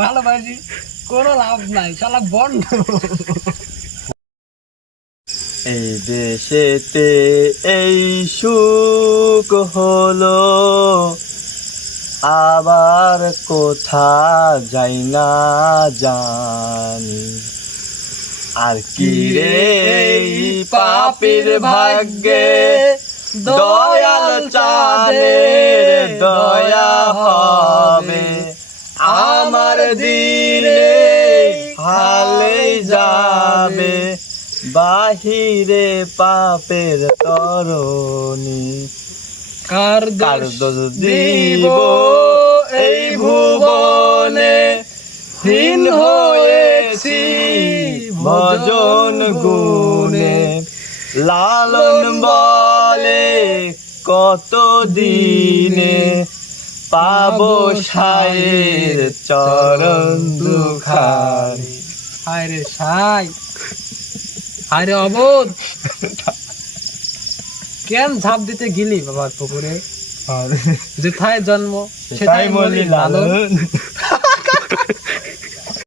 ভালোবাসি কোনো লাভ নাই, শালা বন্ধ। এই দেশেতে এই সুখ হলো, আবার কোথা যাই না জানি। আর কি রে এই পাপীর ভাগ্যে দয়াল চাঁদের দয়া হবে, আমার দিনে হালে যাবে বাহিরে পাপের তরণী। কার দোষ দিব এই ভুবনে, হীন হয়েছি ভজন গুণে। লালন বলে কত দিনে পাবো সায়ের চরণ দুখানি। হায় রে সাই, হায় রে অবোধ, কেন ঝাঁপ দিতে গেলি বাবার পুকুরে? যেথায় জন্ম সেটাই বলি লালন।